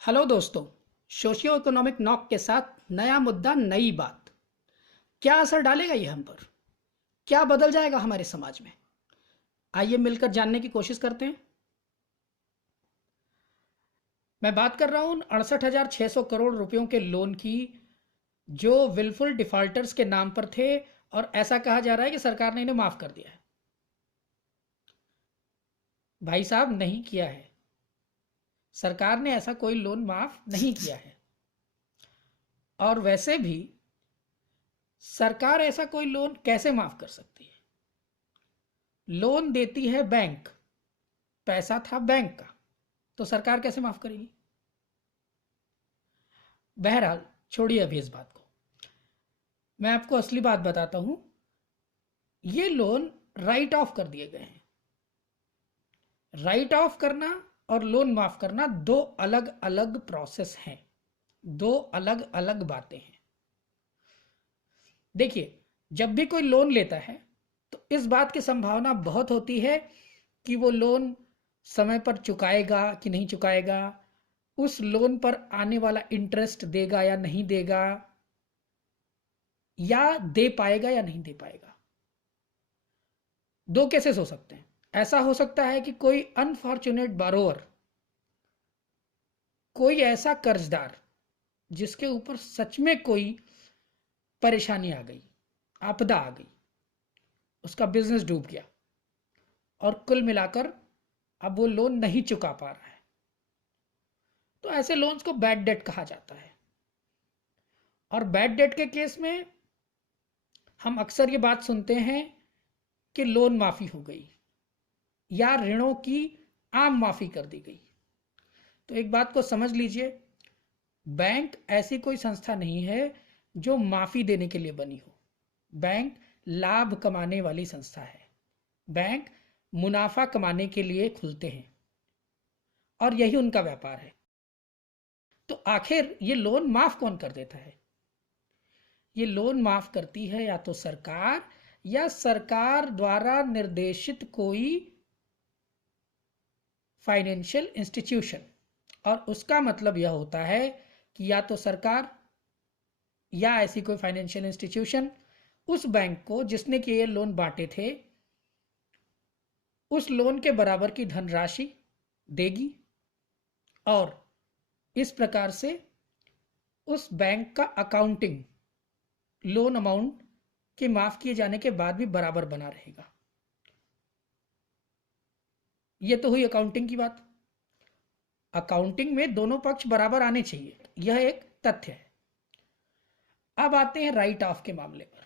Hello दोस्तों। Socio economic knock के साथ नया मुद्दा, नई बात। क्या असर डालेगा ये हम पर? क्या बदल जाएगा हमारे समाज में? आइए मिलकर जानने की कोशिश करते हैं। मैं बात कर रहा हूँ 68,600 करोड़ रुपयों के लोन की, जो विलफुल डिफॉल्टर्स के नाम पर थे और ऐसा कहा जा रहा है कि सरकार ने इन्हें माफ़ कर दिया है। भाई साहब, नहीं किया है। सरकार ने ऐसा कोई लोन माफ़ नहीं किया है। और वैसे भी सरकार ऐसा कोई लोन कैसे माफ़ कर सकती है? लोन देती है बैंक, पैसा था बैंक का, तो सरकार कैसे माफ करेगी? बहरहाल, छोड़िए अभी इस बात को। मैं आपको असली बात बताता हूं। ये लोन राइट ऑफ कर दिए गए हैं। राइट ऑफ करना और लोन माफ करना दो अलग अलग प्रोसेस हैं, दो अलग अलग बातें हैं। देखिए, जब भी कोई लोन लेता है तो इस बात की संभावना बहुत होती है कि वो लोन समय पर चुकाएगा कि नहीं चुकाएगा, उस लोन पर आने वाला इंटरेस्ट देगा या नहीं देगा, या दे पाएगा या नहीं दे पाएगा। दो केसेस हो सकते हैं। ऐसा हो सकता है कि कोई अनफॉर्चुनेट बारोअर, कोई ऐसा कर्जदार जिसके ऊपर सच में कोई परेशानी आ गई, आपदा आ गई, उसका बिजनेस डूब गया और कुल मिलाकर अब वो लोन नहीं चुका पा रहा है, तो ऐसे लोन्स को बैड डेट कहा जाता है। और बैड डेट के केस में हम अक्सर ये बात सुनते हैं कि लोन माफी हो गई या ऋणों की आम माफी कर दी गई। तो एक बात को समझ लीजिए, बैंक ऐसी कोई संस्था नहीं है जो माफी देने के लिए बनी हो। बैंक लाभ कमाने वाली संस्था है। बैंक मुनाफा कमाने के लिए खुलते हैं और यही उनका व्यापार है। तो आखिर ये लोन माफ कौन कर देता है? ये लोन माफ करती है या तो सरकार, या सरकार द्वारा निर्देशित कोई फाइनेंशियल इंस्टीट्यूशन। और उसका मतलब यह होता है कि या तो सरकार या ऐसी कोई फाइनेंशियल इंस्टीट्यूशन उस बैंक को जिसने कि ये लोन बांटे थे, उस लोन के बराबर की धनराशि देगी और इस प्रकार से उस बैंक का अकाउंटिंग लोन अमाउंट के माफ किए जाने के बाद भी बराबर बना रहेगा। यह तो हुई अकाउंटिंग की बात। अकाउंटिंग में दोनों पक्ष बराबर आने चाहिए, यह एक तथ्य है। अब आते हैं राइट ऑफ के मामले पर।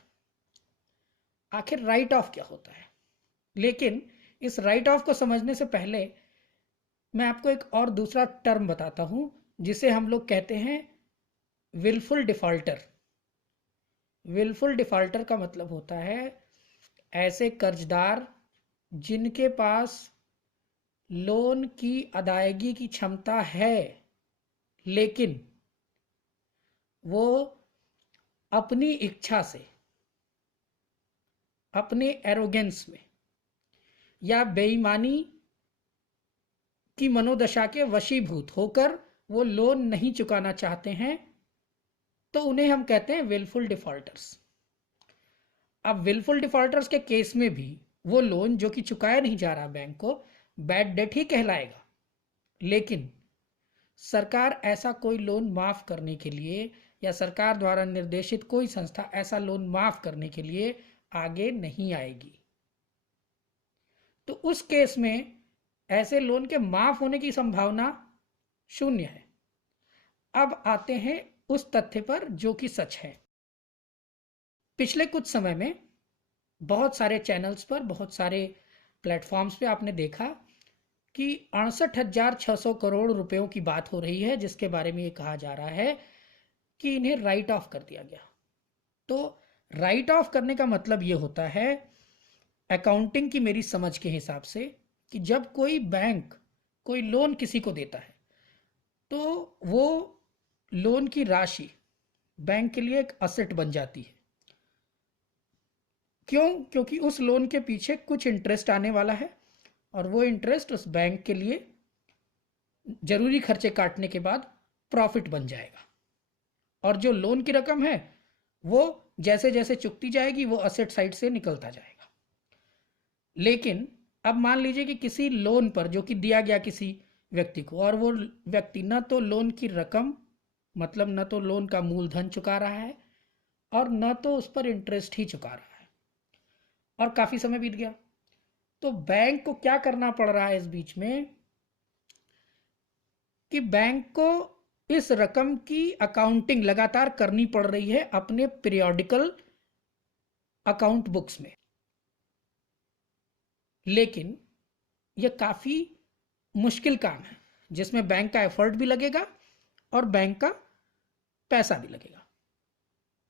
आखिर राइट ऑफ क्या होता है? लेकिन इस राइट ऑफ को समझने से पहले मैं आपको एक और दूसरा टर्म बताता हूं, जिसे हम लोग कहते हैं विलफुल डिफॉल्टर। विलफुल डिफॉल्टर का मतलब होता है ऐसे कर्जदार जिनके पास लोन की अदायगी की क्षमता है, लेकिन वो अपनी इच्छा से, अपने एरोगेंस में या बेईमानी की मनोदशा के वशीभूत होकर वो लोन नहीं चुकाना चाहते हैं, तो उन्हें हम कहते हैं विलफुल डिफॉल्टर्स। अब विलफुल डिफॉल्टर्स के केस में भी वो लोन जो कि चुकाया नहीं जा रहा बैंक को, बैड डेट ही कहलाएगा। लेकिन सरकार ऐसा कोई लोन माफ करने के लिए, या सरकार द्वारा निर्देशित कोई संस्था ऐसा लोन माफ करने के लिए आगे नहीं आएगी। तो उस केस में ऐसे लोन के माफ होने की संभावना शून्य है। अब आते हैं उस तथ्य पर जो कि सच है। पिछले कुछ समय में बहुत सारे चैनल्स पर, बहुत सारे प्लेटफॉर्म्स पे आपने देखा कि 68,600 करोड़ रुपयों की बात हो रही है, जिसके बारे में ये कहा जा रहा है कि इन्हें राइट ऑफ कर दिया गया। तो राइट ऑफ करने का मतलब ये होता है, अकाउंटिंग की मेरी समझ के हिसाब से, कि जब कोई बैंक कोई लोन किसी को देता है तो वो लोन की राशि बैंक के लिए एक असेट बन जाती है। क्यों? क्योंकि उस लोन के पीछे कुछ इंटरेस्ट आने वाला है और वो इंटरेस्ट उस बैंक के लिए जरूरी खर्चे काटने के बाद प्रॉफिट बन जाएगा, और जो लोन की रकम है वो जैसे जैसे चुकती जाएगी वो असेट साइड से निकलता जाएगा। लेकिन अब मान लीजिए कि किसी लोन पर जो कि दिया गया किसी व्यक्ति को, और वो व्यक्ति न तो लोन की रकम मतलब न तो लोन का मूलधन चुका रहा है और न तो उस पर इंटरेस्ट ही चुका रहा है, और काफी समय बीत गया, तो बैंक को क्या करना पड़ रहा है इस बीच में कि बैंक को इस रकम की अकाउंटिंग लगातार करनी पड़ रही है अपने पीरियोडिकल अकाउंट बुक्स में। लेकिन यह काफी मुश्किल काम है जिसमें बैंक का एफर्ट भी लगेगा और बैंक का पैसा भी लगेगा,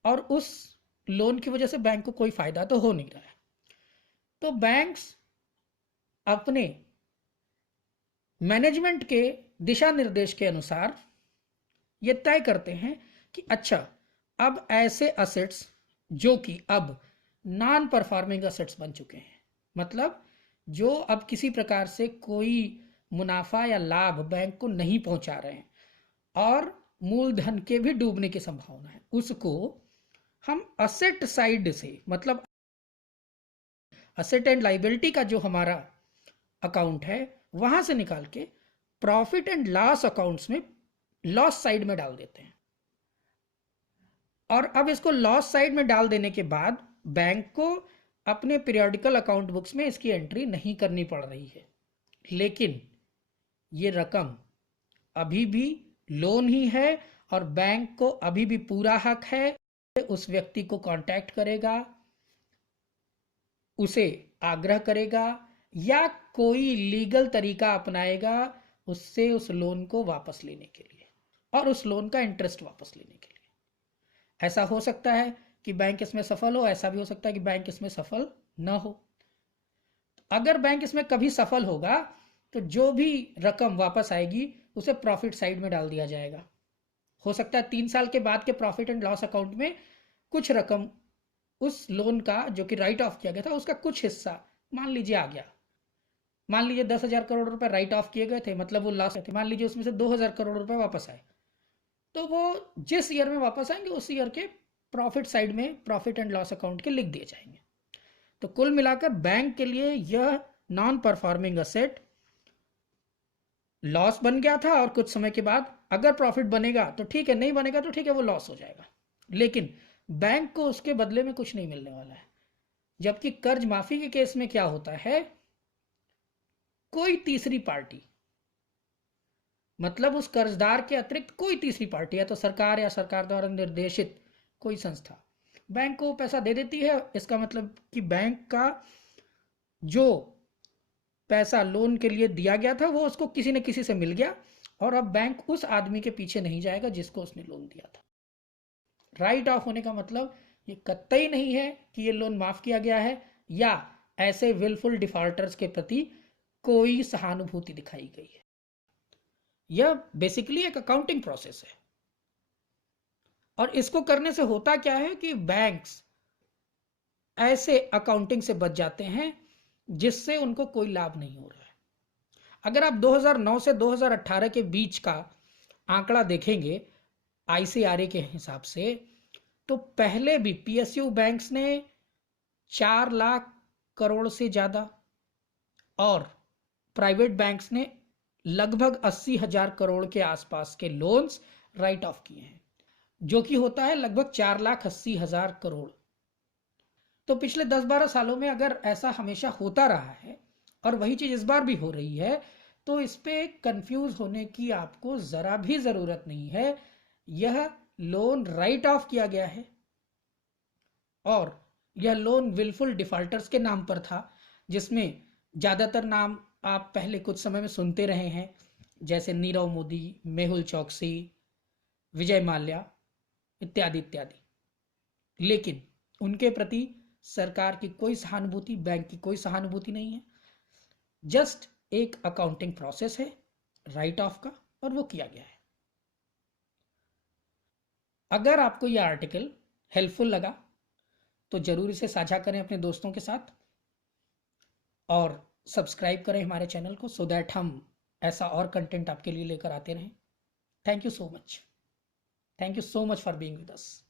और उस लोन की वजह से बैंक को कोई फायदा तो हो नहीं रहा है। तो बैंक्स अपने मैनेजमेंट के दिशा निर्देश के अनुसार ये तय करते हैं कि अच्छा, अब ऐसे असेट्स जो कि अब नॉन परफॉर्मिंग असेट्स बन चुके हैं, मतलब जो अब किसी प्रकार से कोई मुनाफा या लाभ बैंक को नहीं पहुंचा रहे हैं और मूलधन के भी डूबने की संभावना है, उसको हम असेट साइड से, मतलब असेट एंड लाइबिलिटी का जो हमारा अकाउंट है वहां से निकाल के प्रॉफिट एंड लॉस अकाउंट्स में लॉस साइड में डाल देते हैं। और अब इसको लॉस साइड में डाल देने के बाद बैंक को अपने पीरियोडिकल अकाउंट बुक्स में इसकी एंट्री नहीं करनी पड़ रही है, लेकिन ये रकम अभी भी लोन ही है और बैंक को अभी भी पूरा हक है, उस व्यक्ति को कांटेक्ट करेगा, उसे आग्रह करेगा या कोई लीगल तरीका अपनाएगा उससे उस लोन को वापस लेने के लिए और उस लोन का इंटरेस्ट वापस लेने के लिए। ऐसा हो सकता है कि बैंक इसमें सफल हो, ऐसा भी हो सकता है कि बैंक इसमें सफल न हो। अगर बैंक इसमें कभी सफल होगा तो जो भी रकम वापस आएगी उसे प्रॉफिट साइड में डाल दिया जाएगा। हो सकता है 3 साल के बाद के प्रॉफिट एंड लॉस अकाउंट में कुछ रकम उस लोन का जो कि राइट ऑफ किया गया था उसका कुछ हिस्सा मान लीजिए आ गया। मान लीजिए 10,000 करोड़ रुपए राइट ऑफ किए गए थे, मतलब वो लॉस थे, मान लीजिए उसमें से 2,000 करोड़ रुपए वापस आए, तो वो जिस ईयर में वापस आएंगे उस ईयर के प्रॉफिट साइड में प्रॉफिट एंड लॉस अकाउंट के लिख दिए जाएंगे। तो कुल मिलाकर बैंक के लिए यह नॉन परफॉर्मिंग असेट लॉस बन गया था, और कुछ समय के बाद अगर प्रॉफिट बनेगा तो ठीक है, नहीं बनेगा तो ठीक है, वो लॉस हो जाएगा, लेकिन बैंक को उसके बदले में कुछ नहीं मिलने वाला है। जबकि कर्ज माफी के केस में क्या होता है, कोई तीसरी पार्टी, मतलब उस कर्जदार के अतिरिक्त कोई तीसरी पार्टी है तो सरकार या सरकार द्वारा निर्देशित कोई संस्था बैंक को पैसा दे देती है। इसका मतलब कि बैंक का जो पैसा लोन के लिए दिया गया था वो उसको किसी न किसी से मिल गया, और अब बैंक उस आदमी के पीछे नहीं जाएगा जिसको उसने लोन दिया था। राइट ऑफ होने का मतलब ये कतई नहीं है कि ये लोन माफ किया गया है या ऐसे विलफुल डिफॉल्टर्स के प्रति कोई सहानुभूति दिखाई गई है। यह बेसिकली एक अकाउंटिंग प्रोसेस है, और इसको करने से होता क्या है कि बैंक्स ऐसे अकाउंटिंग से बच जाते हैं जिससे उनको कोई लाभ नहीं हो रहा है। अगर आप 2009 से 2018 के बीच का आंकड़ा देखेंगे आईसीआरए के हिसाब से, तो पहले भी पीएसयू बैंक्स ने 4 लाख करोड़ से ज्यादा और प्राइवेट बैंक्स ने लगभग 80,000 करोड़ के आसपास के लोन्स राइट ऑफ किए हैं, जो कि होता है लगभग 4,80,000 करोड़। तो पिछले 10-12 सालों में अगर ऐसा हमेशा होता रहा है और वही चीज इस बार भी हो रही है, तो इस पे कंफ्यूज होने की आपको जरा भी जरूरत नहीं है। यह लोन राइट ऑफ किया गया है और यह लोन विलफुल डिफॉल्टर्स के नाम पर था, जिसमें ज्यादातर नाम आप पहले कुछ समय में सुनते रहे हैं, जैसे नीरव मोदी, मेहुल चौकसी, विजय माल्या इत्यादि इत्यादि। लेकिन उनके प्रति सरकार की कोई सहानुभूति, बैंक की कोई सहानुभूति नहीं है। जस्ट एक अकाउंटिंग प्रोसेस है राइट ऑफ का, और वो किया गया है। अगर आपको यह आर्टिकल हेल्पफुल लगा तो जरूर इसे साझा करें अपने दोस्तों के साथ, और सब्सक्राइब करें हमारे चैनल को, सो दैट हम ऐसा और कंटेंट आपके लिए लेकर आते रहें। Thank you so much, thank you so much for being with us.